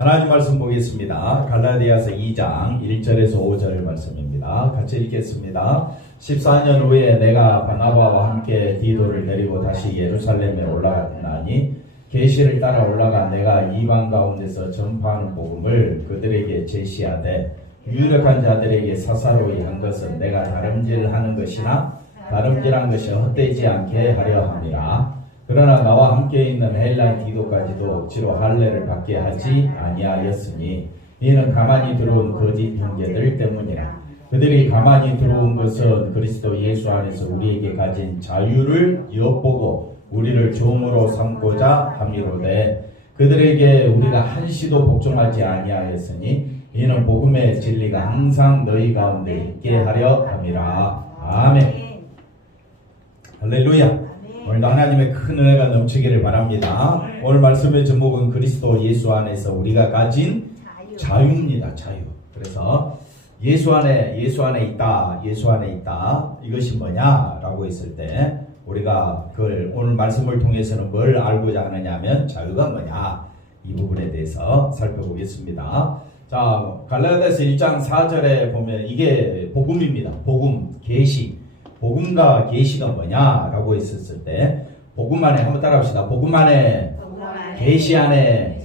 하나님 말씀 보겠습니다. 갈라디아서 2장 1절에서 5절 말씀입니다. 같이 읽겠습니다. 14년 후에 내가 바나바와 함께 디도를 데리고 다시 예루살렘에 올라갔나니 계시를 따라 올라가 내가 이방 가운데서 전파하는 복음을 그들에게 제시하되 유력한 자들에게 사사로이 한 것은 내가 다름질하는 것이나 다름질한 것이 헛되지 않게 하려 함이라. 그러나 나와 함께 있는 헬라인 디도까지도 억지로 할례를 받게 하지 아니하였으니 이는 가만히 들어온 거짓 형제들 때문이라. 그들이 가만히 들어온 것은 그리스도 예수 안에서 우리에게 가진 자유를 엿보고 우리를 종으로 삼고자 함이로되 그들에게 우리가 한시도 복종하지 아니하였으니 이는 복음의 진리가 항상 너희 가운데 있게 하려 함이라. 아멘. 할렐루야. 오늘도 하나님의 큰 은혜가 넘치기를 바랍니다. 오늘 말씀의 제목은 그리스도 예수 안에서 우리가 가진 자유입니다. 자유. 그래서 예수 안에 있다. 예수 안에 있다. 이것이 뭐냐라고 했을 때 우리가 그걸 오늘 말씀을 통해서는 뭘 알고자 하느냐 하면 자유가 뭐냐 이 부분에 대해서 살펴보겠습니다. 자, 갈라디아서 1장 4절에 보면 이게 복음입니다. 복음, 계시. 복음과 계시가 뭐냐라고 했었을 때 복음 안에 한번 따라합시다. 복음 안에 계시 안에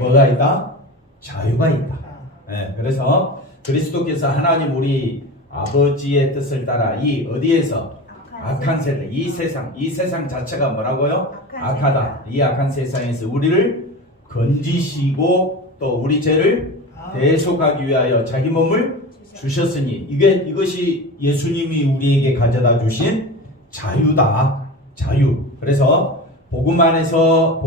뭐가 있다? 자유가 있다. 네, 그래서 그리스도께서 하나님 우리 아버지의 뜻을 따라 이 어디에서 악한 세대, 이 세상 자체가 뭐라고요? 악하다. 이 악한 세상에서 우리를 건지시고 또 우리 죄를 대속하기 위하여 자기 몸을 주셨으니 이것이 예수님이 우리에게 가져다 주신 자유다. 자유. 그래서 복음 안에서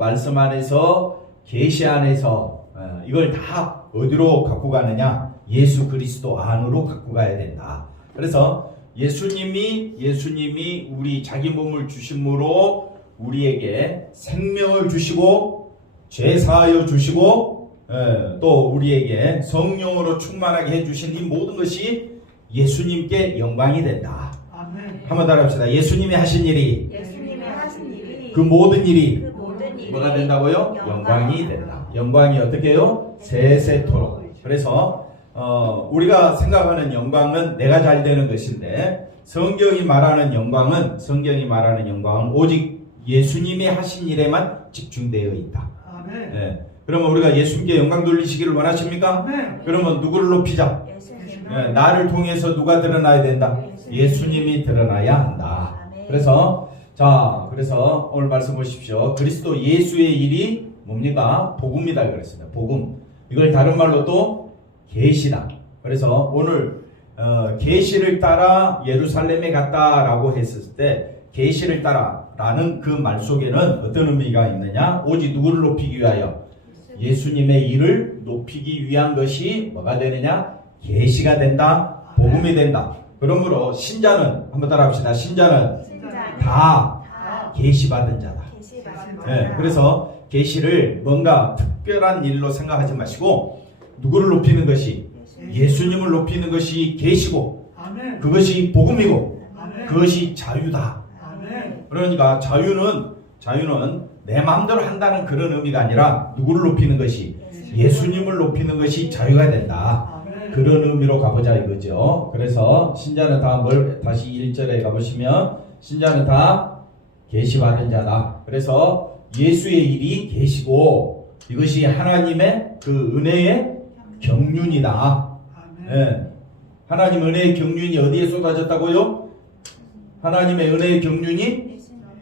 말씀 안에서 계시 안에서 이걸 다 어디로 갖고 가느냐? 예수 그리스도 안으로 갖고 가야 된다. 그래서 예수님이 우리 자기 몸을 주심으로 우리에게 생명을 주시고 죄 사하여 주시고 또 우리에게 성령으로 충만하게 해주신 이 모든 것이 예수님께 영광이 된다. 아멘. 한번 따라합시다. 예수님이 하신 일이 그 모든 일이 뭐가 된다고요? 영광이 된다. 영광이 어떻게 해요? 세세토록. 그래서 우리가 생각하는 영광은 내가 잘 되는 것인데 성경이 말하는 영광은 오직 예수님이 하신 일에만 집중되어 있다. 아멘. 네. 그러면 우리가 예수님께 영광 돌리시기를 원하십니까? 네. 그러면 누구를 높이자? 네, 나를 통해서 누가 드러나야 된다? 예수님이 드러나야 한다. 그래서 오늘 말씀 보십시오. 그리스도 예수의 일이 뭡니까? 복음이다 그랬습니다. 복음. 이걸 다른 말로 또 계시다. 그래서 오늘 계시를 따라 예루살렘에 갔다라고 했을 때 계시를 따라라는 그 말 속에는 어떤 의미가 있느냐? 오직 누구를 높이기 위하여? 예수님의 일을 높이기 위한 것이 뭐가 되느냐? 계시가 된다. 복음이 된다. 그러므로 신자는 한번 따라합시다. 신자는 다 계시받은 자다. 네, 그래서 계시를 뭔가 특별한 일로 생각하지 마시고 누구를 높이는 것이 예수님을 높이는 것이 계시고 그것이 복음이고 그것이 자유다. 그러니까 자유는 내 마음대로 한다는 그런 의미가 아니라 누구를 높이는 것이 예수님을 높이는 것이 자유가 된다. 그런 의미로 가보자 이거죠. 그래서 신자는 다시 1절에 가보시면 신자는 다 계시받은 자다. 그래서 예수의 일이 계시고 이것이 하나님의 그 은혜의 경륜이다. 네. 하나님 은혜의 경륜이 어디에 쏟아졌다고요? 하나님의 은혜의 경륜이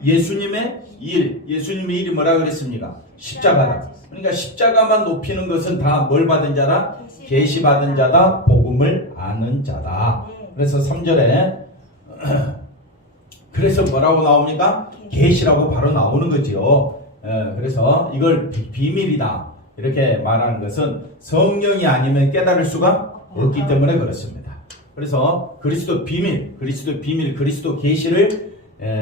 예수님의 일이 뭐라 그랬습니까? 십자가다. 그러니까 십자가만 높이는 것은 다 뭘 받은 자다? 계시 받은 자다. 복음을 아는 자다. 그래서 3절에 그래서 뭐라고 나옵니까? 계시라고 바로 나오는 거지요. 그래서 이걸 비밀이다 이렇게 말하는 것은 성령이 아니면 깨달을 수가 없기 때문에 그렇습니다. 그래서 그리스도 계시를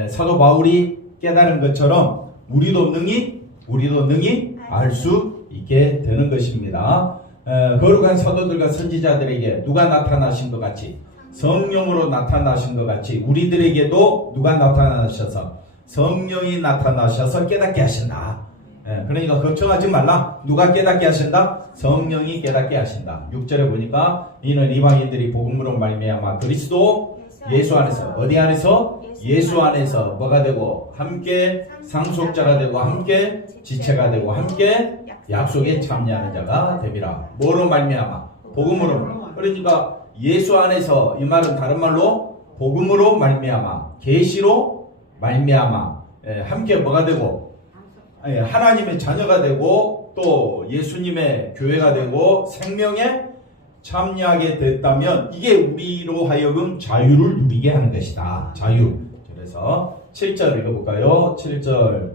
사도 바울이 깨달은 것처럼 우리도 능히 알 수 있게 되는 것입니다. 거룩한 사도들과 선지자들에게 누가 나타나신 것 같이 성령으로 나타나신 것 같이 우리들에게도 누가 나타나셔서 성령이 나타나셔서 깨닫게 하신다. 그러니까 걱정하지 말라. 누가 깨닫게 하신다? 성령이 깨닫게 하신다. 6절에 보니까 이는 이방인들이 복음으로 말미암아 그리스도 예수 안에서 어디 안에서? 예수 안에서 뭐가 되고 함께 상속자가 되고 함께 지체가 되고 함께 약속에 참여하는 자가 되리라. 뭐로 말미암아? 복음으로. 그러니까 예수 안에서, 이 말은 다른 말로 복음으로 말미암아, 계시로 말미암아, 함께 뭐가 되고 하나님의 자녀가 되고 또 예수님의 교회가 되고 생명에 참여하게 됐다면 이게 우리로 하여금 자유를 누리게 하는 것이다. 자유. 그래서 7절 읽어볼까요? 7절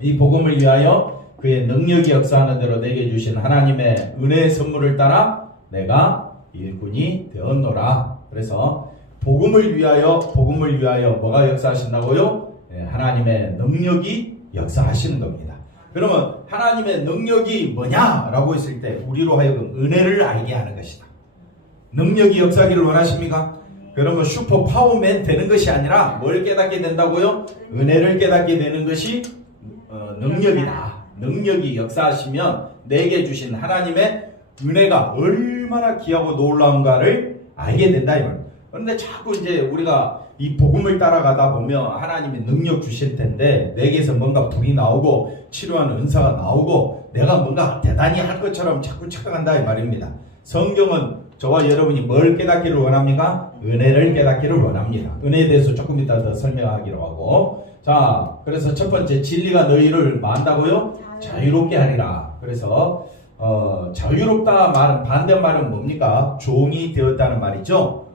이 복음을 위하여 그의 능력이 역사하는 대로 내게 주신 하나님의 은혜의 선물을 따라 내가 일꾼이 되었노라. 그래서 복음을 위하여 뭐가 역사하신다고요? 하나님의 능력이 역사하시는 겁니다. 그러면 하나님의 능력이 뭐냐라고 했을 때 우리로 하여금 은혜를 알게 하는 것이다. 능력이 역사하기를 원하십니까? 그러면 슈퍼 파워맨 되는 것이 아니라 뭘 깨닫게 된다고요? 은혜를 깨닫게 되는 것이 능력이다. 능력이 역사하시면 내게 주신 하나님의 은혜가 얼마나 귀하고 놀라운가를 알게 된다 이 말입니다. 그런데 자꾸 이제 우리가 이 복음을 따라가다 보면 하나님이 능력 주실 텐데 내게서 뭔가 불이 나오고 치료하는 은사가 나오고 내가 뭔가 대단히 할 것처럼 자꾸 착각한다 이 말입니다. 성경은 저와 여러분이 뭘 깨닫기를 원합니까? 은혜를 깨닫기를 원합니다. 은혜에 대해서 조금 이따 더 설명하기로 하고, 자, 그래서 첫 번째 진리가 너희를 뭐 한다고요? 자유롭게 하리라. 그래서 자유롭다 말은 반대말은 뭡니까? 종이 되었다는 말이죠.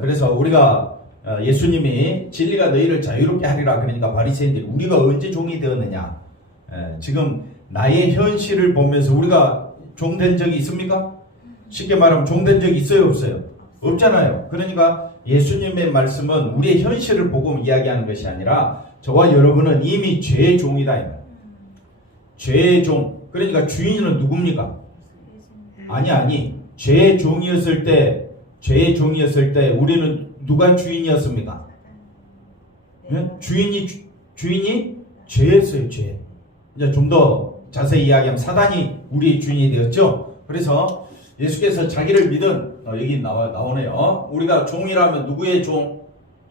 그래서 우리가 예수님이 진리가 너희를 자유롭게 하리라 그러니까 바리새인들이 우리가 언제 종이 되었느냐? 지금 나의 현실을 보면서 우리가 종된 적이 있습니까? 쉽게 말하면 종된 적이 있어요, 없어요? 없잖아요. 그러니까 예수님의 말씀은 우리의 현실을 보고 이야기하는 것이 아니라 저와 여러분은 이미 죄의 종이다. 죄의 종. 그러니까 주인은 누굽니까? 아니. 죄의 종이었을 때 우리는 누가 주인이었습니까? 주인이 죄였어요, 죄. 이제 좀 더 자세히 이야기하면 사단이 우리의 주인이 되었죠. 그래서 예수께서 자기를 믿은 여기 나오네요. 우리가 종이라면 누구의 종?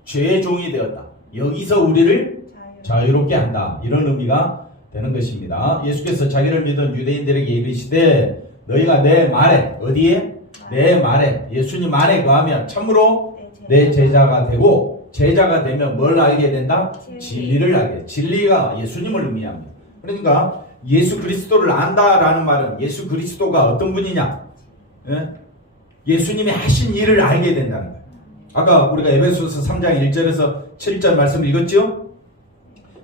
죄의 종이 되었다. 여기서 우리를 자유롭게 한다. 이런 의미가 되는 것입니다. 예수께서 자기를 믿은 유대인들에게 이르시되 너희가 내 말에 어디에? 내 말에 예수님 안에 거하면 참으로 내 제자가 되고 제자가 되면 뭘 알게 된다? 진리를 알게. 진리가 예수님을 의미합니다. 그러니까 예수 그리스도를 안다라는 말은 예수 그리스도가 어떤 분이냐? 예수님이 하신 일을 알게 된다는 거예요. 아까 우리가 에베소서 3장 1절에서 7절 말씀을 읽었죠?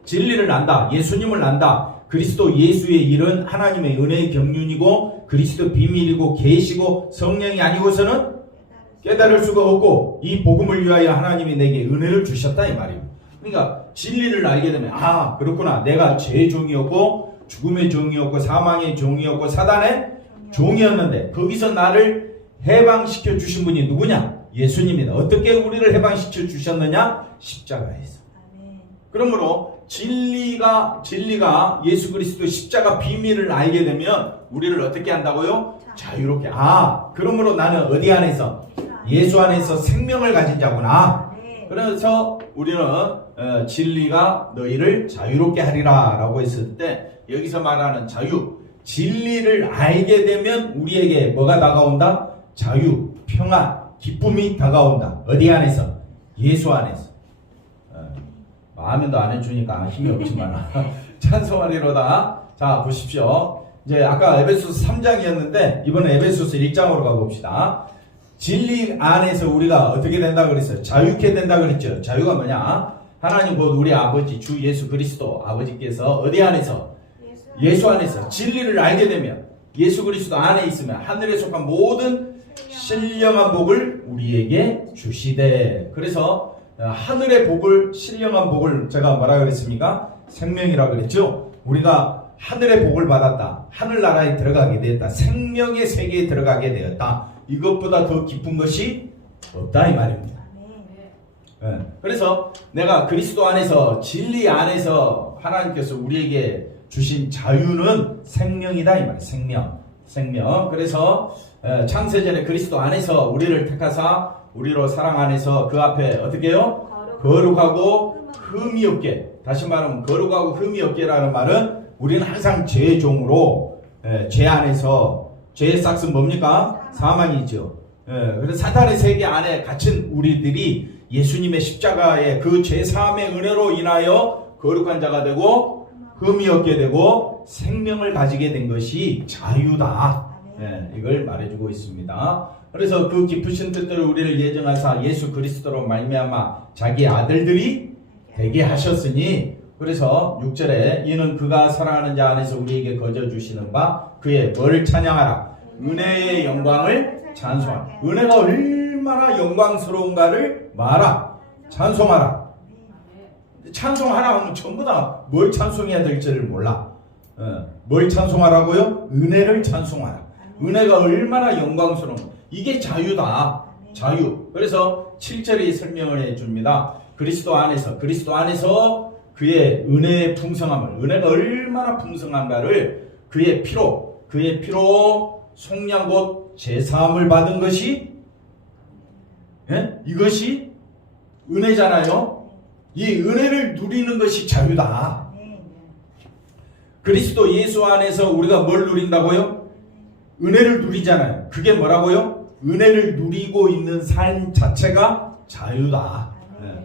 진리를 안다. 예수님을 안다. 그리스도 예수의 일은 하나님의 은혜의 경륜이고 그리스도 비밀이고 계시고 성령이 아니고서는 깨달을 수가 없고 이 복음을 위하여 하나님이 내게 은혜를 주셨다 이 말입니다. 그러니까 진리를 알게 되면 그렇구나. 내가 죄의 종이었고 죽음의 종이었고 사망의 종이었고 사단의 종이었는데 거기서 나를 해방시켜 주신 분이 누구냐? 예수님이다. 어떻게 우리를 해방시켜 주셨느냐? 십자가에서. 그러므로 진리가 예수 그리스도 십자가 비밀을 알게 되면 우리를 어떻게 한다고요? 자유롭게. 그러므로 나는 어디 안에서? 예수 안에서 생명을 가진 자구나. 그래서 우리는 진리가 너희를 자유롭게 하리라 라고 했을 때 여기서 말하는 자유, 진리를 알게 되면 우리에게 뭐가 다가온다? 자유, 평안, 기쁨이 다가온다. 어디 안에서? 예수 안에서. 마음에도 안 해주니까 힘이 없지만 찬송하리로다. 자 보십시오. 이제 아까 에베소서 3장이었는데 이번에 에베소서 1장으로 가봅시다. 진리 안에서 우리가 어떻게 된다 그랬어요? 자유케 된다 그랬죠. 자유가 뭐냐? 하나님 곧 우리 아버지 주 예수 그리스도 아버지께서 어디 안에서? 예수 안에서 진리를 알게 되면 예수 그리스도 안에 있으면 하늘에 속한 모든 신령한 복을 우리에게 주시되. 그래서 하늘의 복을, 신령한 복을 제가 뭐라 그랬습니까? 생명이라고 그랬죠. 우리가 하늘의 복을 받았다. 하늘나라에 들어가게 되었다. 생명의 세계에 들어가게 되었다. 이것보다 더 기쁜 것이 없다 이 말입니다. 그래서 내가 그리스도 안에서 진리 안에서 하나님께서 우리에게 주신 자유는 생명이다 이 말이에요. 생명. 그래서 창세전에 그리스도 안에서 우리를 택하사 우리로 사랑 안에서 그 앞에 어떻게 해요? 거룩하고 흠이 없게. 다시 말하면 거룩하고 흠이 없게라는 말은 우리는 항상 죄의 종으로 죄 안에서 죄의 싹은 뭡니까? 사망이죠. 그래서 사탄의 세계 안에 갇힌 우리들이 예수님의 십자가의 그 죄 사함의 은혜로 인하여 거룩한 자가 되고 흠이 없게 되고 생명을 가지게 된 것이 자유다. 이걸 말해주고 있습니다. 그래서 그 깊으신 뜻대로 우리를 예정하사 예수 그리스도로 말미암아 자기 아들들이 되게 하셨으니, 그래서 6절에 이는 그가 사랑하는 자 안에서 우리에게 거저 주시는 바 그의 뭐를 찬양하라. 은혜의 영광을 찬송하라. 은혜가 얼마나 영광스러운가를 말하. 찬송하라. 찬송하라 하면 전부 다 뭘 찬송해야 될지를 몰라. 뭘 찬송하라고요? 은혜를 찬송하라. 은혜가 얼마나 영광스러운, 이게 자유다. 자유. 그래서 7절에 설명을 해줍니다. 그리스도 안에서 그의 은혜의 풍성함을, 은혜가 얼마나 풍성한가를 그의 피로 속량 곧 제사함을 받은 것이, 이것이 은혜잖아요. 이 은혜를 누리는 것이 자유다. 그리스도 예수 안에서 우리가 뭘 누린다고요? 은혜를 누리잖아요. 그게 뭐라고요? 은혜를 누리고 있는 삶 자체가 자유다.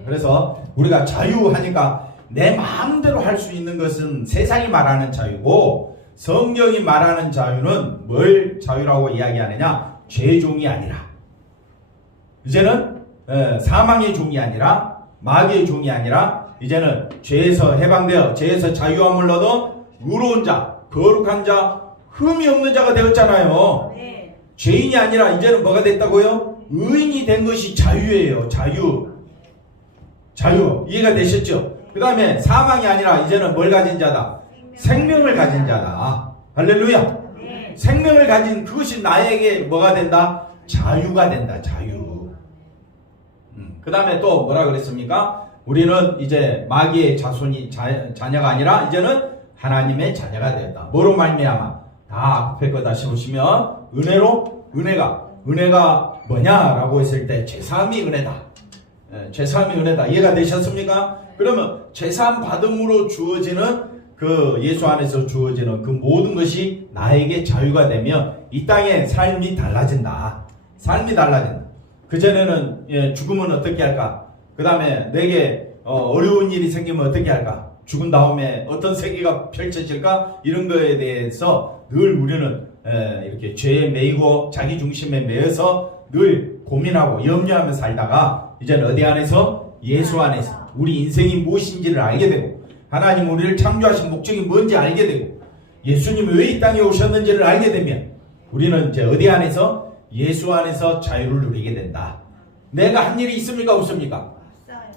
그래서 우리가 자유하니까 내 마음대로 할 수 있는 것은 세상이 말하는 자유고, 성경이 말하는 자유는 뭘 자유라고 이야기하느냐? 죄의 종이 아니라, 이제는 사망의 종이 아니라, 마귀의 종이 아니라, 이제는 죄에서 해방되어 죄에서 자유함을 얻어 의로운 자, 거룩한 자, 흠이 없는 자가 되었잖아요. 죄인이 아니라 이제는 뭐가 됐다고요? 의인이 된 것이 자유예요. 자유. 이해가 되셨죠? 그 다음에 사망이 아니라 이제는 뭘 가진 자다? 생명을 가진 자다. 할렐루야. 생명을 가진 그것이 나에게 뭐가 된다? 자유가 된다. 자유. 그 다음에 또 뭐라 그랬습니까? 우리는 이제 마귀의 자녀가 아니라 이제는 하나님의 자녀가 되었다. 뭐로 말미암아? 다 앞에 거 다시 보시면 은혜가 뭐냐라고 했을 때 제사함이 은혜다. 제사함이 은혜다. 이해가 되셨습니까? 그러면 제사함 받음으로 주어지는 그 예수 안에서 주어지는 그 모든 것이 나에게 자유가 되면 이 땅의 삶이 달라진다. 그전에는 죽으면 어떻게 할까? 그 다음에 내게 어려운 일이 생기면 어떻게 할까? 죽은 다음에 어떤 세계가 펼쳐질까? 이런 거에 대해서 늘 우리는 이렇게 죄에 매이고 자기 중심에 매여서 늘 고민하고 염려하며 살다가 이제는 어디 안에서? 예수 안에서 우리 인생이 무엇인지를 알게 되고, 하나님 우리를 창조하신 목적이 뭔지 알게 되고, 예수님이 왜 이 땅에 오셨는지를 알게 되면 우리는 이제 어디 안에서? 예수 안에서 자유를 누리게 된다. 내가 한 일이 있습니까? 없습니까?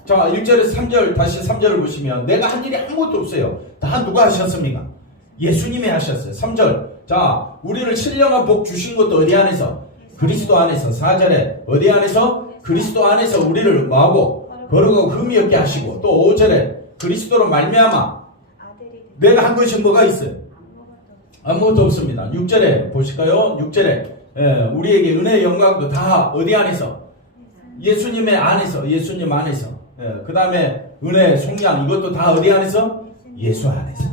자, 1절에서 3절, 다시 3절을 보시면 내가 한 일이 아무것도 없어요. 다 누가 하셨습니까? 예수님이 하셨어요. 3절. 자, 우리를 신령한 복 주신 것도 어디 안에서? 그리스도 안에서. 4절에 어디 안에서? 그리스도 안에서 우리를 뭐하고? 거룩하고 흠이 없게 하시고, 또 5절에 그리스도로 말미암아 내가 한 것이 뭐가 있어요? 아무것도 없습니다. 6절에 보실까요? 6절에 우리에게 은혜의 영광도 다 어디 안에서? 예수님 안에서. 그 다음에 은혜, 속량 이것도 다 어디 안에서? 예수 안에서.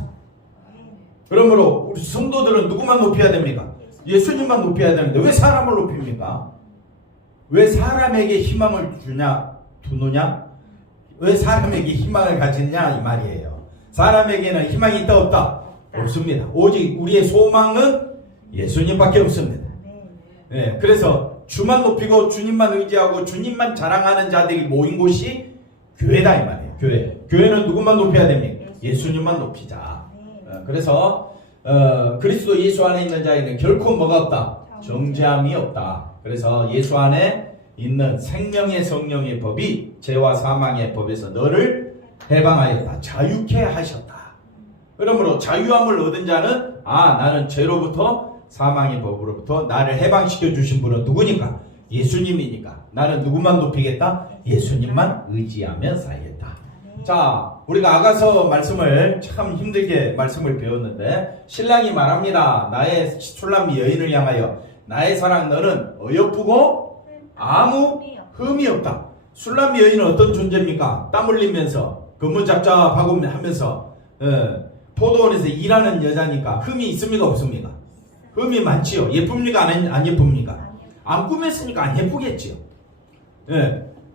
그러므로 우리 성도들은 누구만 높여야 됩니까? 예수님만 높여야 되는데 왜 사람을 높입니까? 왜 사람에게 희망을 두느냐? 왜 사람에게 희망을 가지느냐 이 말이에요. 사람에게는 희망이 있다 없다? 없습니다. 오직 우리의 소망은 예수님밖에 없습니다. 그래서 주만 높이고 주님만 의지하고 주님만 자랑하는 자들이 모인 곳이 교회다 이 말이에요. 교회는 누구만 높여야 됩니까? 예수님만 높이자. 그래서 그리스도 예수 안에 있는 자에게는 결코 뭐가 없다? 정죄함이 없다. 그래서 예수 안에 있는 생명의 성령의 법이 죄와 사망의 법에서 너를 해방하였다. 자유케 하셨다. 그러므로 자유함을 얻은 자는 나는 죄로부터 사망의 법으로부터 나를 해방시켜 주신 분은 누구니까? 예수님이니까 나는 누구만 높이겠다? 예수님만 의지하며 살겠다. 자, 우리가 아가서 말씀을 참 힘들게 말씀을 배웠는데 신랑이 말합니다. 나의 술람미 여인을 향하여 나의 사랑 너는 어여쁘고 아무 흠이 없다. 술람미 여인은 어떤 존재입니까? 땀 흘리면서 근무잡잡하고 하면서 포도원에서 일하는 여자니까 흠이 있습니까 없습니까? 흠이 많지요. 예쁩니까 안 예쁩니까? 안 꾸몄으니까 안 예쁘겠지요.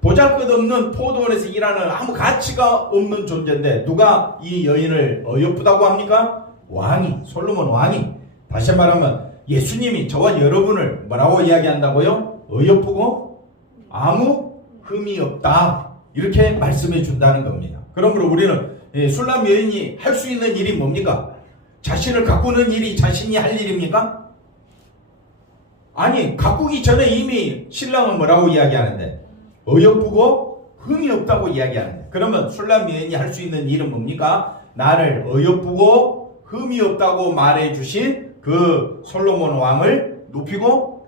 보잘것없는 포도원에서 일하는 아무 가치가 없는 존재인데 누가 이 여인을 어여쁘다고 합니까? 왕이, 솔로몬 왕이. 다시 말하면 예수님이 저와 여러분을 뭐라고 이야기한다고요? 어여쁘고 아무 흠이 없다. 이렇게 말씀해 준다는 겁니다. 그러므로 우리는 술람 여인이 할 수 있는 일이 뭡니까? 자신을 가꾸는 일이 자신이 할 일입니까? 아니, 가꾸기 전에 이미 신랑은 뭐라고 이야기하는데? 어여쁘고 흠이 없다고 이야기하는데. 그러면 술람 여인이 할 수 있는 일은 뭡니까? 나를 어여쁘고 흠이 없다고 말해 주신 그 솔로몬 왕을 높이고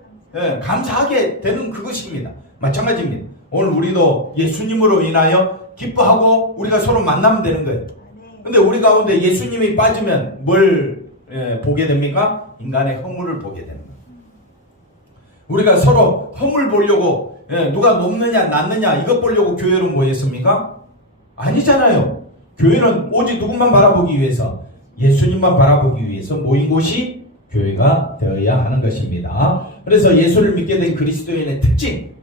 감사하게 되는 그것입니다. 마찬가지입니다. 오늘 우리도 예수님으로 인하여 기뻐하고 우리가 서로 만나면 되는 거예요. 근데 우리 가운데 예수님이 빠지면 뭘 보게 됩니까? 인간의 허물을 보게 되는 거예요. 우리가 서로 허물 보려고 누가 높느냐 낮느냐 이것 보려고 교회로 모였습니까? 아니잖아요. 교회는 오직 누구만 바라보기 위해서 예수님만 바라보기 위해서 모인 곳이 교회가 되어야 하는 것입니다. 그래서 예수를 믿게 된 그리스도인의 특징.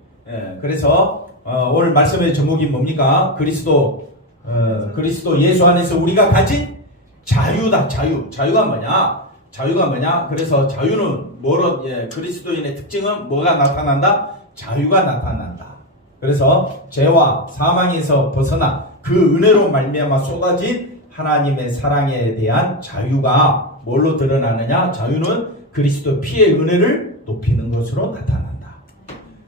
그래서 오늘 말씀의 제목이 뭡니까? 그리스도 예수 안에서 우리가 가진 자유다. 자유가 뭐냐? 그래서 자유는 그리스도인의 특징은 뭐가 나타난다? 자유가 나타난다. 그래서 죄와 사망에서 벗어나 그 은혜로 말미암아 쏟아진 하나님의 사랑에 대한 자유가 뭘로 드러나느냐? 자유는 그리스도 피의 은혜를 높이는 것으로 나타난다.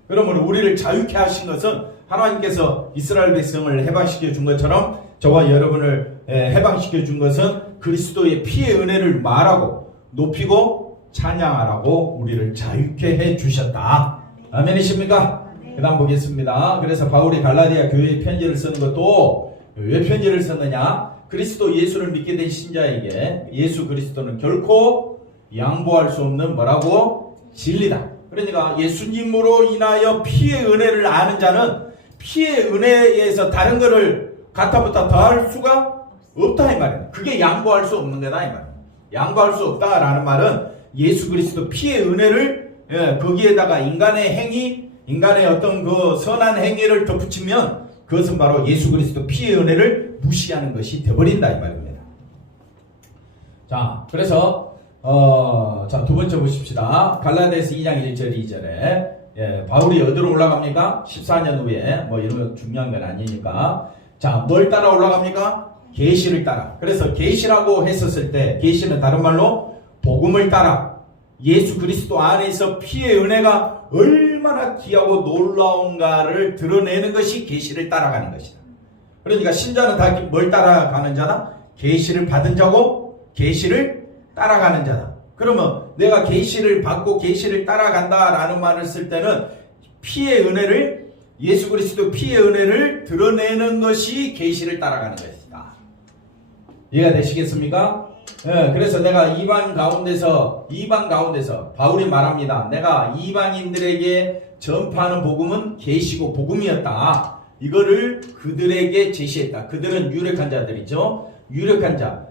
그러므로 우리를 자유케 하신 것은 하나님께서 이스라엘 백성을 해방시켜 준 것처럼 저와 여러분을 해방시켜 준 것은 그리스도의 피의 은혜를 말하고 높이고 찬양하라고 우리를 자유케 해 주셨다. 아멘이십니까? 그 다음 보겠습니다. 그래서 바울이 갈라디아 교회에 편지를 쓰는 것도 왜 편지를 썼느냐? 그리스도 예수를 믿게 된 신자에게 예수 그리스도는 결코 양보할 수 없는 뭐라고? 진리다. 그러니까 예수님으로 인하여 피의 은혜를 아는 자는 피의 은혜에서 다른 거를 갖다부터 더할 수가 없다 이 말이에요. 그게 양보할 수 없는 거다 이 말이에요. 양보할 수 없다라는 말은 예수 그리스도 피의 은혜를 거기에다가 인간의 행위, 인간의 어떤 그 선한 행위를 덧붙이면 그것은 바로 예수 그리스도 피의 은혜를 무시하는 것이 되어버린다 이 말입니다. 자, 그래서 두 번째 보십시다. 갈라디아서 2장 1절 2절에 바울이 어디로 올라갑니까? 14년 후에 이런 거 중요한 건 아니니까. 자, 뭘 따라 올라갑니까? 계시를 따라. 그래서 계시라고 했었을 때 계시는 다른 말로 복음을 따라 예수 그리스도 안에서 피의 은혜가 얼마나 귀하고 놀라운가를 드러내는 것이 계시를 따라가는 것이다. 그러니까 신자는 다 뭘 따라가는 자다? 계시를 받은 자고 계시를 따라가는 자다. 그러면 내가 계시를 받고 계시를 따라간다라는 말을 쓸 때는 피의 은혜를 예수 그리스도 피의 은혜를 드러내는 것이 계시를 따라가는 것이다. 이해가 되시겠습니까? 그래서 내가 이방 가운데서 바울이 말합니다. 내가 이방인들에게 전파하는 복음은 계시고 복음이었다. 이거를 그들에게 제시했다. 그들은 유력한 자들이죠. 유력한 자.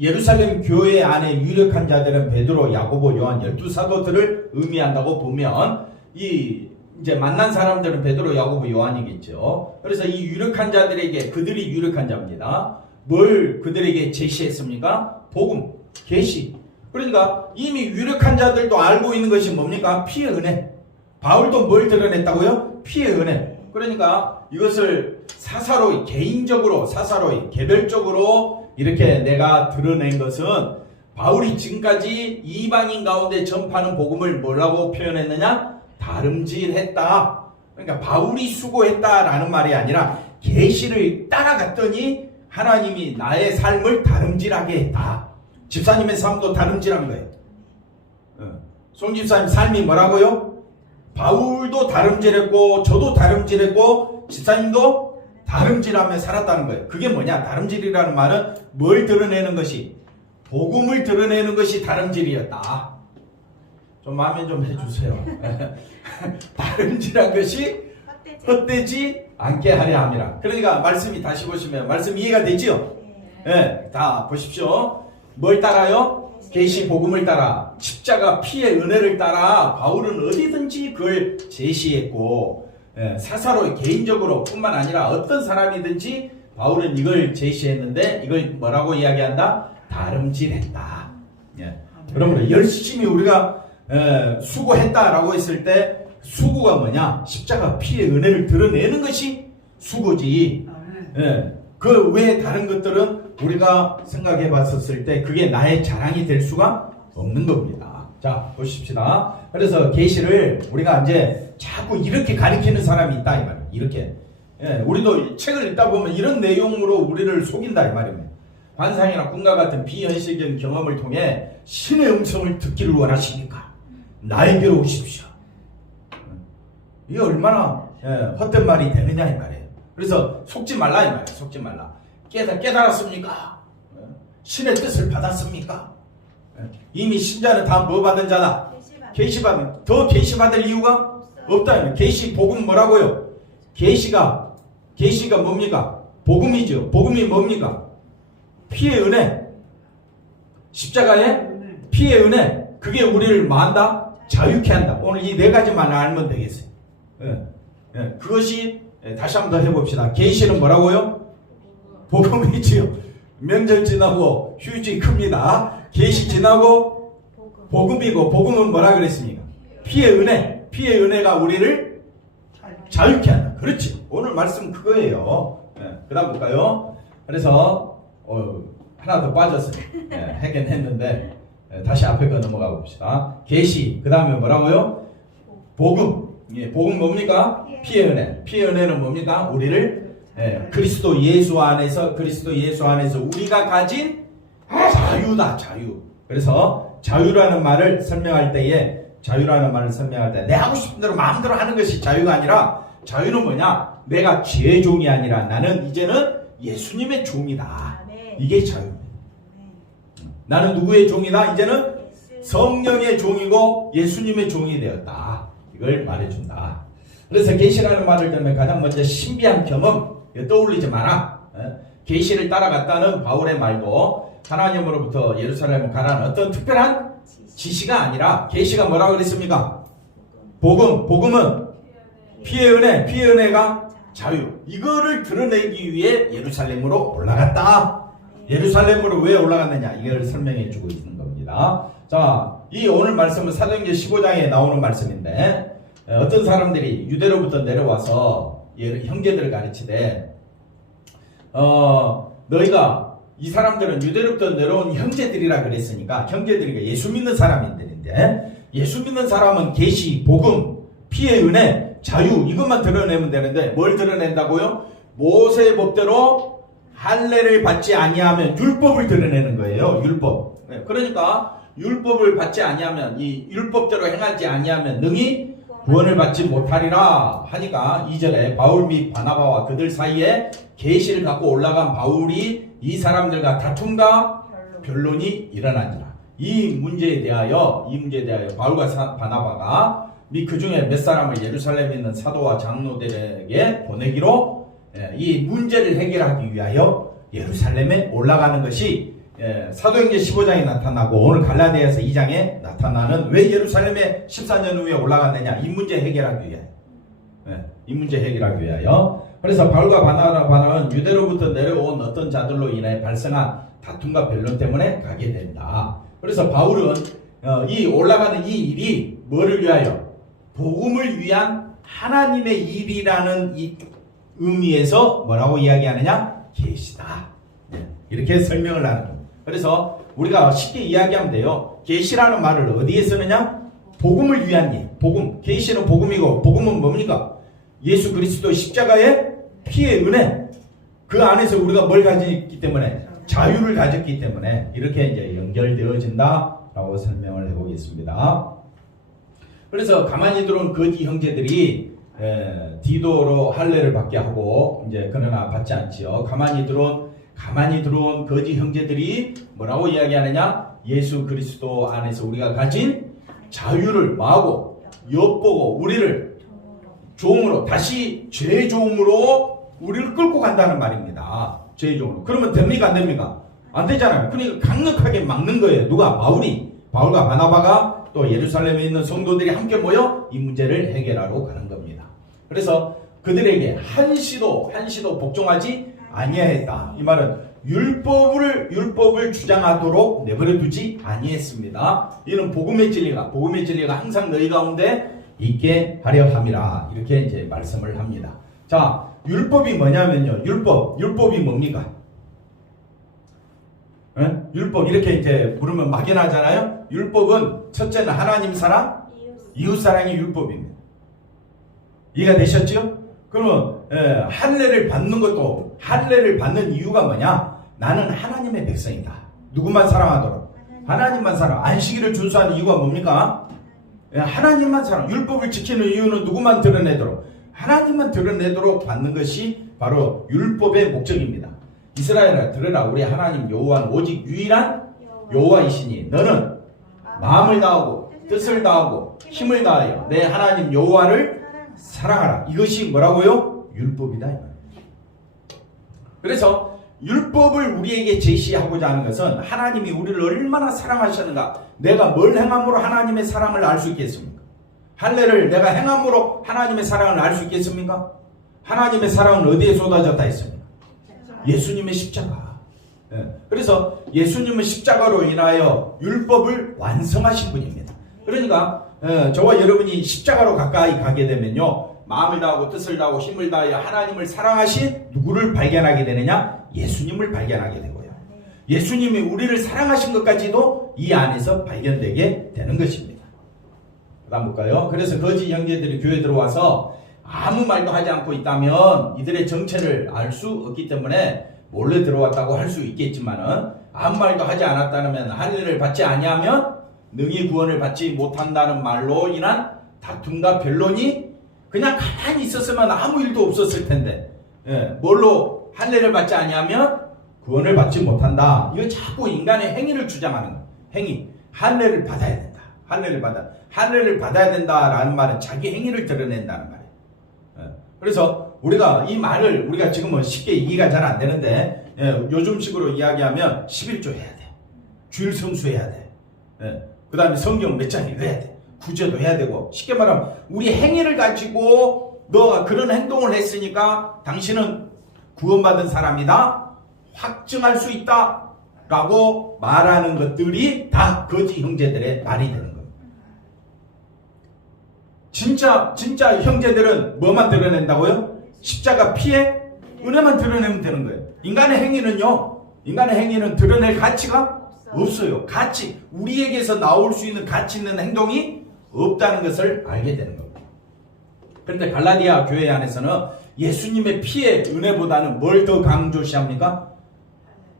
예루살렘 교회 안에 유력한 자들은 베드로, 야고보, 요한 12사도들을 의미한다고 보면 이제 만난 사람들은 베드로, 야고보, 요한이겠죠. 그래서 이 유력한 자들에게 그들이 유력한 자입니다. 뭘 그들에게 제시했습니까? 복음, 계시. 그러니까 이미 유력한 자들도 알고 있는 것이 뭡니까? 피의 은혜. 바울도 뭘 드러냈다고요? 피의 은혜. 그러니까 이것을 사사로이, 개인적으로, 개별적으로 이렇게 내가 드러낸 것은 바울이 지금까지 이방인 가운데 전파하는 복음을 뭐라고 표현했느냐? 다름질했다. 그러니까 바울이 수고했다라는 말이 아니라 계시를 따라갔더니 하나님이 나의 삶을 다름질하게 했다. 집사님의 삶도 다름질한 거예요. 송 집사님 삶이 뭐라고요? 바울도 다름질했고 저도 다름질했고 집사님도 다름질하며 살았다는 거예요. 그게 뭐냐? 다름질이라는 말은 뭘 드러내는 것이? 복음을 드러내는 것이 다름질이었다. 좀 마음에 좀 해주세요. 다름질한 것이 헛되지 않게 하려 함이라. 그러니까 말씀이 다시 보시면 말씀 이해가 되지요? 네. 다 보십시오. 뭘 따라요? 계시 복음을 따라 십자가 피의 은혜를 따라 바울은 어디든지 그걸 제시했고, 사사로 개인적으로 뿐만 아니라 어떤 사람이든지 바울은 이걸 제시했는데 이걸 뭐라고 이야기한다? 다름질했다. 그러므로 열심히 우리가 수고했다라고 했을 때 수고가 뭐냐? 십자가 피의 은혜를 드러내는 것이 수고지. 그 외에 다른 것들은 우리가 생각해 봤었을 때 그게 나의 자랑이 될 수가 없는 겁니다. 자, 보십시다. 그래서 계시를 우리가 이제 자꾸 이렇게 가리키는 사람이 있다 이 말이에요. 이렇게. 우리도 책을 읽다 보면 이런 내용으로 우리를 속인다 이 말입니다. 환상이나 꿈과 같은 비현실적인 경험을 통해 신의 음성을 듣기를 원하시니까 나에게로 오십시오. 이게 얼마나 헛된 말이 되느냐 이 말이에요. 그래서 속지 말라 이 말이에요. 속지 말라. 깨달았습니까? 신의 뜻을 받았습니까? 이미 신자는 다 뭐 받은 자다? 계시받은. 더 계시받을 이유가 없다. 계시 복음 뭐라고요? 계시가 뭡니까? 복음이죠. 복음이 뭡니까? 피의 은혜. 십자가의 피의 은혜. 그게 우리를 뭐 한다? 자유케 한다. 오늘 이 네 가지만 알면 되겠어요. 그것이 다시 한번 더 해봅시다. 계시는 뭐라고요? 복음이지요. 명절 지나고 휴지 큽니다. 계시 지나고 복음이고, 복음은 뭐라 그랬습니까? 피의 은혜. 피의 은혜가 우리를 자유케 한다. 그렇지. 오늘 말씀 그거예요. 그 다음 볼까요? 그래서 하나 더 빠졌어요. 하긴 했는데 다시 앞에 거 넘어가 봅시다. 계시. 그 다음에 뭐라고요? 복음. 복음 뭡니까? 피의 은혜. 피의 은혜는 뭡니까? 우리를 그리스도 예수 안에서 우리가 가진 자유다. 자유. 그래서 자유라는 말을 설명할 때 내 하고 싶은 대로 마음대로 하는 것이 자유가 아니라, 자유는 뭐냐? 내가 죄의 종이 아니라 나는 이제는 예수님의 종이다. 이게 자유입니다. 나는 누구의 종이다? 이제는 성령의 종이고 예수님의 종이 되었다. 이걸 말해준다. 그래서 계시라는 말을 들으면 가장 먼저 신비한 경험 떠올리지 마라. 계시를 따라갔다는 바울의 말도 하나님으로부터 예루살렘을 가라는 어떤 특별한 지시가 아니라, 계시가 뭐라고 그랬습니까? 복음은 피의 은혜, 피의 은혜가 자유. 이거를 드러내기 위해 예루살렘으로 올라갔다. 예루살렘으로 왜 올라갔느냐, 이걸 설명해 주고 있는 겁니다. 자, 이 오늘 말씀은 사도행전 15장에 나오는 말씀인데, 어떤 사람들이 유대로부터 내려와서 형제들을 가르치되, 너희가, 이 사람들은 유대로부터 내려온 형제들이라 그랬으니까, 형제들이 예수 믿는 사람들인데, 예수 믿는 사람은 계시, 복음, 피의 은혜, 자유, 이것만 드러내면 되는데 뭘 드러낸다고요? 모세의 법대로 할례를 받지 아니하면 율법을 드러내는 거예요. 율법. 그러니까 율법을 받지 아니하면, 이 율법대로 행하지 아니하면 능히 구원을 받지 못하리라 하니까 2절에 바울 및 바나바와 그들 사이에 계시를 갖고 올라간 바울이 이 사람들과 다툼과 변론이 일어나니라. 이 문제에 대하여 바울과 바나바가 및 그 중에 몇 사람을 예루살렘에 있는 사도와 장로들에게 보내기로 이 문제를 해결하기 위하여 예루살렘에 올라가는 것이 사도행전 15장에 나타나고 오늘 갈라디아서 2장에 나타나는, 왜 예루살렘에 14년 후에 올라갔느냐, 이 문제 해결하기 위하여. 이 문제 해결하기 위하여. 그래서 바울과 바나바는 유대로부터 내려온 어떤 자들로 인해 발생한 다툼과 변론 때문에 가게 된다. 그래서 바울은 이 올라가는 이 일이 뭐를 위하여? 복음을 위한 하나님의 일이라는 이 의미에서 뭐라고 이야기하느냐? 계시다. 이렇게 설명을 하는 겁니다. 그래서 우리가 쉽게 이야기하면 돼요. 계시라는 말을 어디에 쓰느냐? 복음을 위한 일. 복음. 계시는 복음이고, 복음은 뭡니까? 예수 그리스도 십자가의 피의 은혜. 그 안에서 우리가 뭘 가졌기 때문에? 자유를 가졌기 때문에 이렇게 이제 연결되어진다라고 설명을 해보겠습니다. 그래서 가만히 들어온 거지 형제들이 디도로 할례를 받게 하고 이제 그러나 받지 않지요. 가만히 들어온 거지 형제들이 뭐라고 이야기하느냐? 예수 그리스도 안에서 우리가 가진 자유를 뭐하고 엿보고 우리를 종으로 다시 죄종으로 우리를 끌고 간다는 말입니다. 죄종으로. 그러면 됩니까 안 됩니까? 안 되잖아요. 그러니까 강력하게 막는 거예요. 누가? 바울과 바나바가 또 예루살렘에 있는 성도들이 함께 모여 이 문제를 해결하러 가는 겁니다. 그래서 그들에게 한시도 복종하지 아니하였다. 이 말은 율법을 주장하도록 내버려 두지 아니했습니다. 이는 복음의 진리가 항상 너희 가운데 있게 하려 함이라. 이렇게 이제 말씀을 합니다. 자, 율법이 뭐냐면요. 율법이 뭡니까? 율법 이렇게 이제 부르면 막연하잖아요. 율법은 첫째는 하나님 사랑, 이웃 사랑이 율법입니다. 이해가 되셨죠? 그러면 할례를 받는 이유가 뭐냐? 나는 하나님의 백성이다. 누구만 사랑하도록? 하나님만 사랑. 안식일을 준수하는 이유가 뭡니까? 하나님만 사랑. 율법을 지키는 이유는 누구만 드러내도록? 하나님만 드러내도록 받는 것이 바로 율법의 목적입니다. 이스라엘아 들으라. 우리 하나님 여호와는 오직 유일한 여호와이시니 너는 마음을 다하고 뜻을 다하고 힘을 다하여 내 하나님 여호와를 사랑하라. 이것이 뭐라고요? 율법이다. 그래서 율법을 우리에게 제시하고자 하는 것은 하나님이 우리를 얼마나 사랑하셨는가. 내가 뭘 행함으로 하나님의 사랑을 알 수 있겠습니까? 할례를 내가 행함으로 하나님의 사랑을 알 수 있겠습니까? 하나님의 사랑은 어디에 쏟아졌다 했습니까? 예수님의 십자가. 그래서 예수님은 십자가로 인하여 율법을 완성하신 분입니다. 그러니까 저와 여러분이 십자가로 가까이 가게 되면요, 마음을 다하고 뜻을 다하고 힘을 다하여 하나님을 사랑하신 누구를 발견하게 되느냐? 예수님을 발견하게 되고요. 예수님이 우리를 사랑하신 것까지도 이 안에서 발견되게 되는 것입니다. 그 다음 볼까요? 그래서 거짓 형제들이 교회에 들어와서 아무 말도 하지 않고 있다면 이들의 정체를 알 수 없기 때문에 몰래 들어왔다고 할 수 있겠지만은 아무 말도 하지 않았다면 할례를 받지 아니하면 능히 구원을 받지 못한다는 말로 인한 다툼과 변론이 그냥 가만히 있었으면 아무 일도 없었을 텐데, 뭘로 할례를 받지 아니하면 구원을 받지 못한다. 이거 자꾸 인간의 행위를 주장하는 거예요. 행위. 할례를 받아야 된다. 할례를 받아야 된다라는 말은 자기 행위를 드러낸다는 말이에요. 그래서 우리가 이 말을 우리가 지금은 쉽게 이해가 잘 안 되는데, 요즘식으로 이야기하면 11조 해야 돼. 주일 성수해야 돼. 그 다음에 성경 몇 장 읽어야 돼. 구제도 해야 되고, 쉽게 말하면 우리 행위를 가지고 너가 그런 행동을 했으니까 당신은 구원받은 사람이다, 확증할 수 있다 라고 말하는 것들이 다 거짓 형제들의 말이 되는 겁니다. 진짜 형제들은 뭐만 드러낸다고요? 십자가 피해 은혜만 드러내면 되는 거예요. 인간의 행위는 드러낼 가치가 없어요. 우리에게서 나올 수 있는 가치 있는 행동이 없다는 것을 알게 되는 겁니다. 그런데 갈라디아 교회 안에서는 예수님의 피의 은혜보다는 뭘 더 강조시합니까?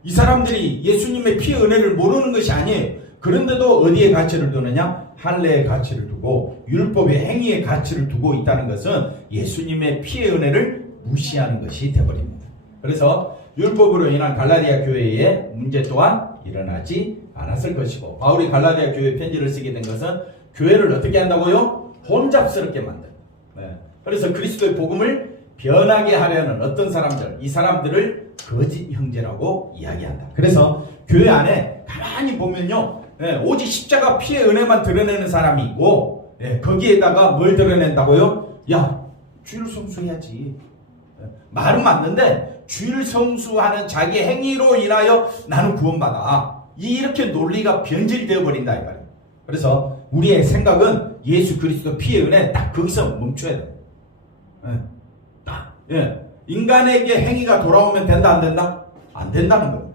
이 사람들이 예수님의 피의 은혜를 모르는 것이 아니에요. 그런데도 어디에 가치를 두느냐? 할례의 가치를 두고 율법의 행위의 가치를 두고 있다는 것은 예수님의 피의 은혜를 무시하는 것이 되어버립니다. 그래서 율법으로 인한 갈라디아 교회의 문제 또한 일어나지 않았을 것이고, 바울이 갈라디아 교회에 편지를 쓰게 된 것은 교회를 어떻게 한다고요? 혼잡스럽게 만든다. 그래서 그리스도의 복음을 변하게 하려는 어떤 사람들, 이 사람들을 거짓 형제라고 이야기한다. 그래서 교회 안에 가만히 보면요, 오직 십자가 피의 은혜만 드러내는 사람이 있고, 거기에다가 뭘 드러낸다고요? 야, 주일 성수해야지. 말은 맞는데 주일 성수하는 자기 행위로 인하여 나는 구원받아. 이렇게 논리가 변질되어 버린다 이 말이에요. 그래서 우리의 생각은 예수 그리스도 피의 은혜 딱 거기서 멈춰야 돼요. 인간에게 행위가 돌아오면 된다 안 된다? 안 된다는 거예요.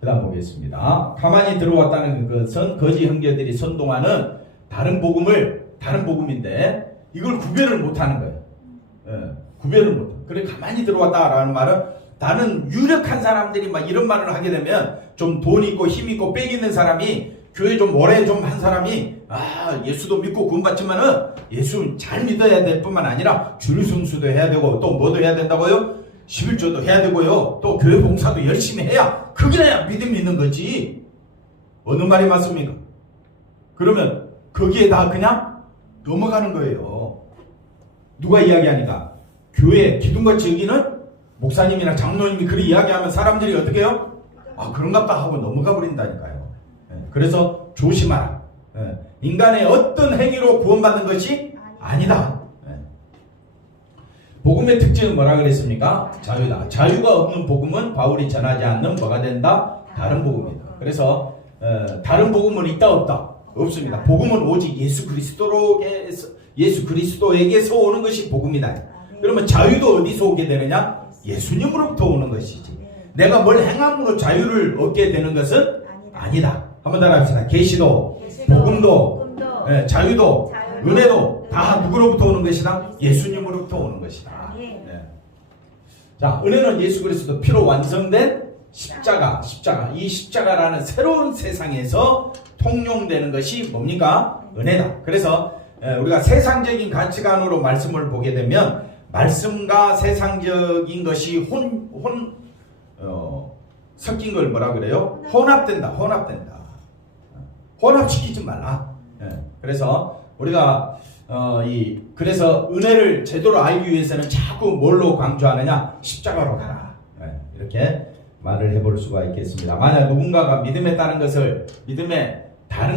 그 다음 보겠습니다. 가만히 들어왔다는 것은 거짓 형제들이 선동하는 다른 복음인데 이걸 구별을 못하는 거예요. 구별을 못해. 그래 가만히 들어왔다라는 말은 다른 유력한 사람들이 막 이런 말을 하게 되면 좀 돈 있고 힘 있고 빽 있는 사람이 교회 좀 오래 좀 한 사람이 예수도 믿고 구원받지만은 예수 잘 믿어야 될 뿐만 아니라 주일 성수도 해야 되고 또 뭐도 해야 된다고요? 11조도 해야 되고요. 또 교회 봉사도 열심히 해야 그게 믿음이 있는 거지. 어느 말이 맞습니까? 그러면 거기에 다 그냥 넘어가는 거예요. 누가 이야기하니까 교회 기둥같이 여기는 목사님이나 장로님이 그리 이야기하면 사람들이 어떻게 해요? 그런갑다 하고 넘어가 버린다니까요. 그래서 조심하라. 인간의 어떤 행위로 구원받는 것이 아니다. 복음의 특징은 뭐라 그랬습니까? 자유다. 자유가 없는 복음은 바울이 전하지 않는 뭐가 된다? 다른 복음이다. 그래서 다른 복음은 있다 없다? 없습니다. 복음은 오직 예수 그리스도에게서 오는 것이 복음이다. 그러면 자유도 어디서 오게 되느냐? 예수님으로부터 오는 것이지. 내가 뭘 행함으로 자유를 얻게 되는 것은 아니다. 한번 더 합시다. 계시도, 복음도, 자유도, 은혜도 다 누구로부터 오는 것이다? 예수님으로부터 오는 것이다. 자, 은혜는 예수 그리스도 피로 완성된 십자가. 이 십자가라는 새로운 세상에서 통용되는 것이 뭡니까? 은혜다. 그래서 우리가 세상적인 가치관으로 말씀을 보게 되면 말씀과 세상적인 것이 섞인 걸 뭐라 그래요? 혼합된다. 혼합시키지 말라. 그래서 우리가 그래서 은혜를 제대로 알기 위해서는 자꾸 뭘로 강조하느냐? 십자가로 가라. 이렇게 말을 해볼 수가 있겠습니다. 만약 누군가가 믿음에 다른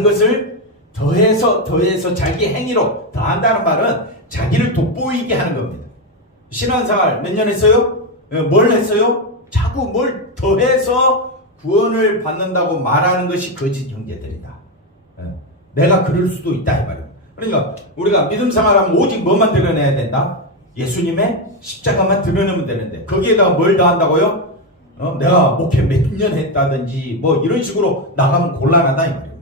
것을 더해서 자기 행위로 더한다는 말은 자기를 돋보이게 하는 겁니다. 신앙생활 몇 년 했어요? 뭘 했어요? 자꾸 뭘 더해서 구원을 받는다고 말하는 것이 거짓 형제들이다. 내가 그럴 수도 있다 이 말이에요. 그러니까 우리가 믿음 생활하면 오직 뭐만 드러내야 된다? 예수님의 십자가만 드러내면 되는데 거기에다가 뭘 더한다고요? 내가 목회 몇 년 했다든지 뭐 이런 식으로 나가면 곤란하다 이 말이에요.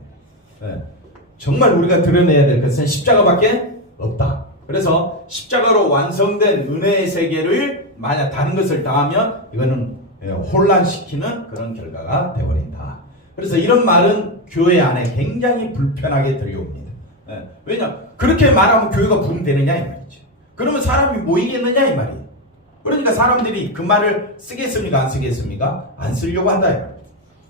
정말 우리가 드러내야 될 것은 십자가밖에 없다. 그래서 십자가로 완성된 은혜의 세계를 만약 다른 것을 당하면 이거는 혼란시키는 그런 결과가 되어버린다. 그래서 이런 말은 교회 안에 굉장히 불편하게 들려옵니다. 왜냐? 그렇게 말하면 교회가 부흥되느냐 이 말이죠. 그러면 사람이 모이겠느냐 이 말이에요. 그러니까 사람들이 그 말을 쓰겠습니까? 안 쓰겠습니까? 안 쓰려고 한다 이 말이에요.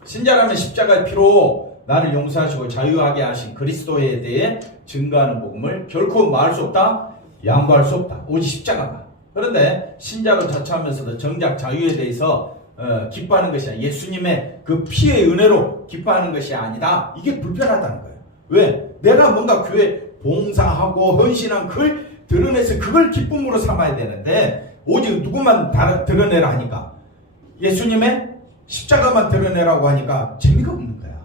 신자라면 십자가의 피로 나를 용서하시고 자유하게 하신 그리스도에 대해 증거하는 복음을 결코 말할 수 없다, 양보할 수 없다. 오직 십자가만. 그런데 신자로 자처하면서도 정작 자유에 대해서 기뻐하는 것이 아니라 예수님의 그 피의 은혜로 기뻐하는 것이 아니다. 이게 불편하다는 거예요. 왜? 내가 뭔가 교회 봉사하고 헌신한 그걸 드러내서 그걸 기쁨으로 삼아야 되는데 오직 누구만 드러내라 하니까 예수님의 십자가만 드러내라고 하니까 재미가 없는 거야.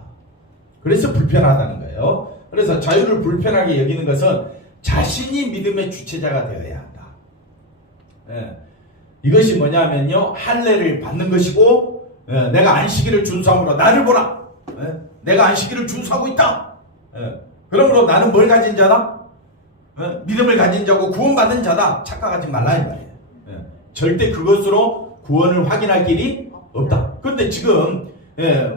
그래서 불편하다는 거예요. 그래서 자유를 불편하게 여기는 것은 자신이 믿음의 주체자가 되어야 한다. 이것이 뭐냐면요, 할례를 받는 것이고, 내가 안식일을 준수함으로 나를 보라. 내가 안식일을 준수하고 있다. 그러므로 나는 뭘 가진 자다? 믿음을 가진 자고 구원받은 자다. 착각하지 말라 이 말이에요. 절대 그것으로 구원을 확인할 길이 없다. 그런데 지금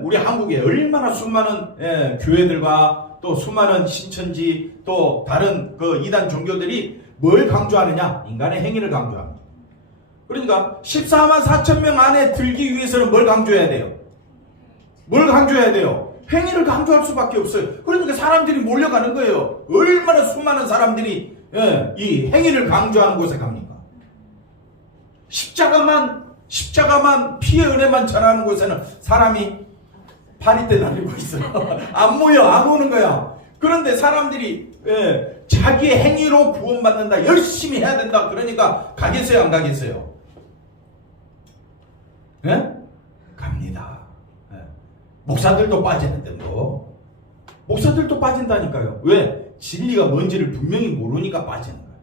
우리 한국에 얼마나 수많은 교회들과 또 수많은 신천지 또 다른 그 이단 종교들이 뭘 강조하느냐? 인간의 행위를 강조합니다. 그러니까 14만 4천 명 안에 들기 위해서는 뭘 강조해야 돼요? 뭘 강조해야 돼요? 행위를 강조할 수밖에 없어요. 그러니까 사람들이 몰려가는 거예요. 얼마나 수많은 사람들이 이 행위를 강조하는 곳에 갑니까? 십자가만 피의 은혜만 전하는 곳에는 사람이 파리떼 날리고 있어요. 안 모여, 안 오는 거야. 그런데 사람들이 자기의 행위로 구원받는다, 열심히 해야 된다. 그러니까 가겠어요, 안 가겠어요? 갑니다. 목사들도 빠지는데 뭐. 목사들도 빠진다니까요. 왜? 진리가 뭔지를 분명히 모르니까 빠지는 거예요.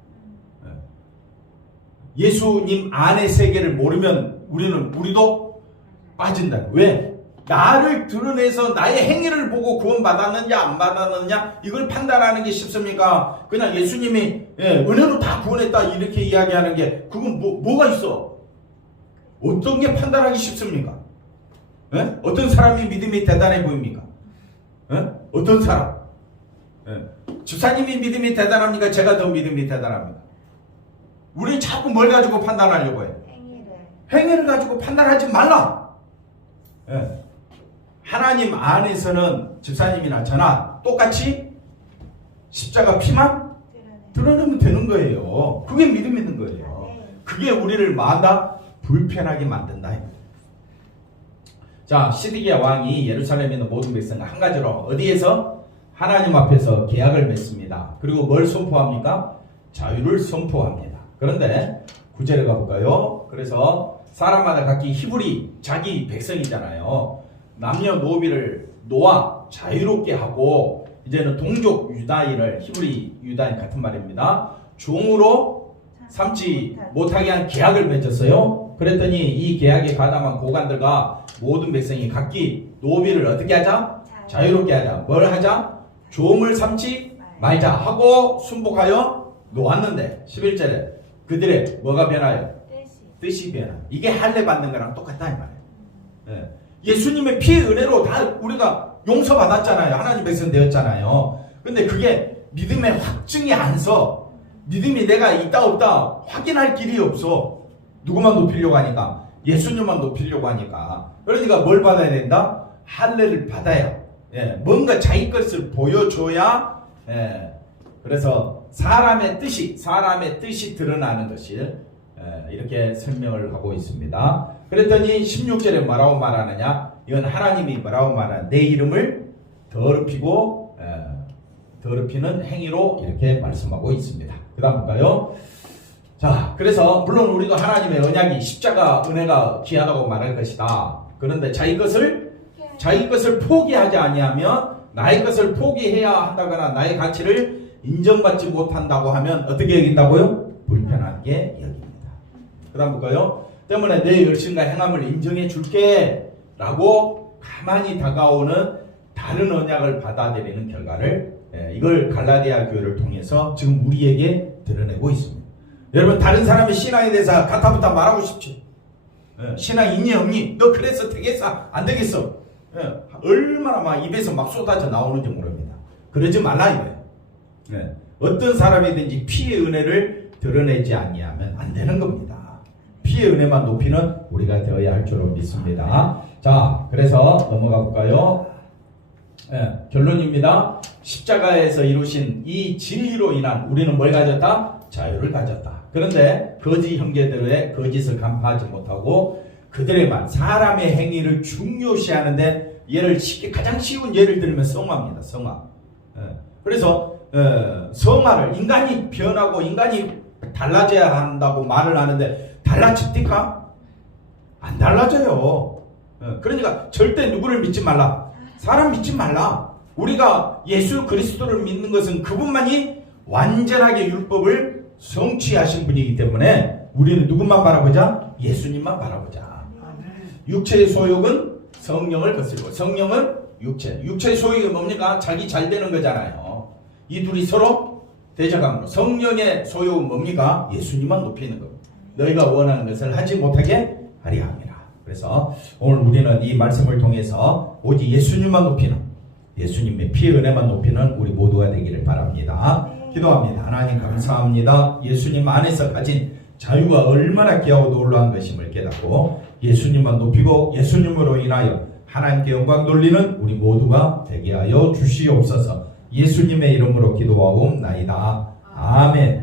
예수님 안의 세계를 모르면 우리도 빠진다. 왜? 나를 드러내서 나의 행위를 보고 구원받았느냐 안 받았느냐 이걸 판단하는 게 쉽습니까? 그냥 예수님이 은혜로 다 구원했다 이렇게 이야기하는 게 그건 뭐가 있어? 어떤 게 판단하기 쉽습니까? 어떤 사람이 믿음이 대단해 보입니까? 어떤 사람? 예. 집사님이 믿음이 대단합니까? 제가 더 믿음이 대단합니까? 우리 자꾸 뭘 가지고 판단하려고 해요? 행위를 가지고 판단하지 말라. 예. 하나님 안에서는 집사님이나 저나 똑같이 십자가 피만 드러내면 되는 거예요. 그게 믿음 있는 거예요. 그게 우리를 마다 불편하게 만든다. 자, 시드기야 왕이 예루살렘에 있는 모든 백성과 한 가지로 어디에서? 하나님 앞에서 계약을 맺습니다. 그리고 뭘 선포합니까? 자유를 선포합니다. 그런데 9절에 가볼까요? 그래서 사람마다 각기 히브리 자기 백성이잖아요. 남녀노비를 놓아 자유롭게 하고 이제는 동족 유다인을 히브리 유다인 같은 말입니다. 종으로 삼지 못하게 한 계약을 맺었어요. 그랬더니 이 계약에 가담한 고관들과 모든 백성이 각기 노비를 어떻게 하자? 자유롭게 하자. 뭘 하자? 종을 삼지 말자 하고 순복하여 놓았는데 11절에 그들의 뭐가 변하여? 뜻이 변하. 이게 할례 받는 거랑 똑같다 이 말이에요. 예수님의 피의 은혜로 다 우리가 용서받았잖아요. 하나님 백성 되었잖아요. 근데 그게 믿음의 확증이 안 서. 믿음이 내가 있다 없다 확인할 길이 없어. 누구만 높이려고 하니까? 예수님만 높이려고 하니까. 그러니까 뭘 받아야 된다? 할례를 받아야. 뭔가 자기 것을 보여줘야. 그래서 사람의 뜻이 드러나는 것이 이렇게 설명을 하고 있습니다. 그랬더니 16절에 뭐라고 말하느냐? 이건 하나님이 뭐라고 말하냐? 내 이름을 더럽히고 더럽히는 행위로 이렇게 말씀하고 있습니다. 그 다음 볼까요? 자, 그래서 물론 우리도 하나님의 언약이 십자가 은혜가 귀하다고 말할 것이다. 그런데 자기 것을 포기하지 아니하면 나의 것을 포기해야 한다거나 나의 가치를 인정받지 못한다고 하면 어떻게 여긴다고요? 불편하게 여깁니다. 그 다음 볼까요? 때문에 내 열심과 행함을 인정해 줄게 라고 가만히 다가오는 다른 언약을 받아들이는 결과를 이걸 갈라디아 교회를 통해서 지금 우리에게 드러내고 있습니다. 여러분 다른 사람의 신앙에 대해서 가타부타 말하고 싶죠. 신앙 있니 없니? 너 그래서 되겠어? 안 되겠어? 얼마나 막 입에서 막 쏟아져 나오는지 모릅니다. 그러지 말라 이거예요. 어떤 사람이든지 피의 은혜를 드러내지 아니하면 안 되는 겁니다. 피의 은혜만 높이는 우리가 되어야 할 줄로 믿습니다. 자, 그래서 넘어가 볼까요? 결론입니다. 십자가에서 이루신 이 진리로 인한 우리는 뭘 가졌다? 자유를 가졌다. 그런데 거짓 형제들의 거짓을 간파하지 못하고 그들의 말, 사람의 행위를 중요시하는데 가장 쉬운 예를 들면 성화입니다. 성화. 그래서 성화를 인간이 변하고 인간이 달라져야 한다고 말을 하는데 달라집니까? 안 달라져요. 그러니까 절대 누구를 믿지 말라. 사람 믿지 말라. 우리가 예수 그리스도를 믿는 것은 그분만이 완전하게 율법을 성취하신 분이기 때문에 우리는 누구만 바라보자? 예수님만 바라보자. 육체의 소욕은 성령을 거스르고 성령은 육체의 소욕이 뭡니까? 자기 잘 되는 거잖아요. 이 둘이 서로 대적함으로 성령의 소욕은 뭡니까? 예수님만 높이는 겁니다. 너희가 원하는 것을 하지 못하게 하려 함이라. 그래서 오늘 우리는 이 말씀을 통해서 오직 예수님만 높이는, 예수님의 피의 은혜만 높이는 우리 모두가 되기를 바랍니다. 기도합니다. 하나님 감사합니다. 예수님 안에서 가진 자유가 얼마나 귀하고 놀라운 것임을 깨닫고 예수님만 높이고 예수님으로 인하여 하나님께 영광 돌리는 우리 모두가 되게 하여 주시옵소서. 예수님의 이름으로 기도하옵나이다. 아멘.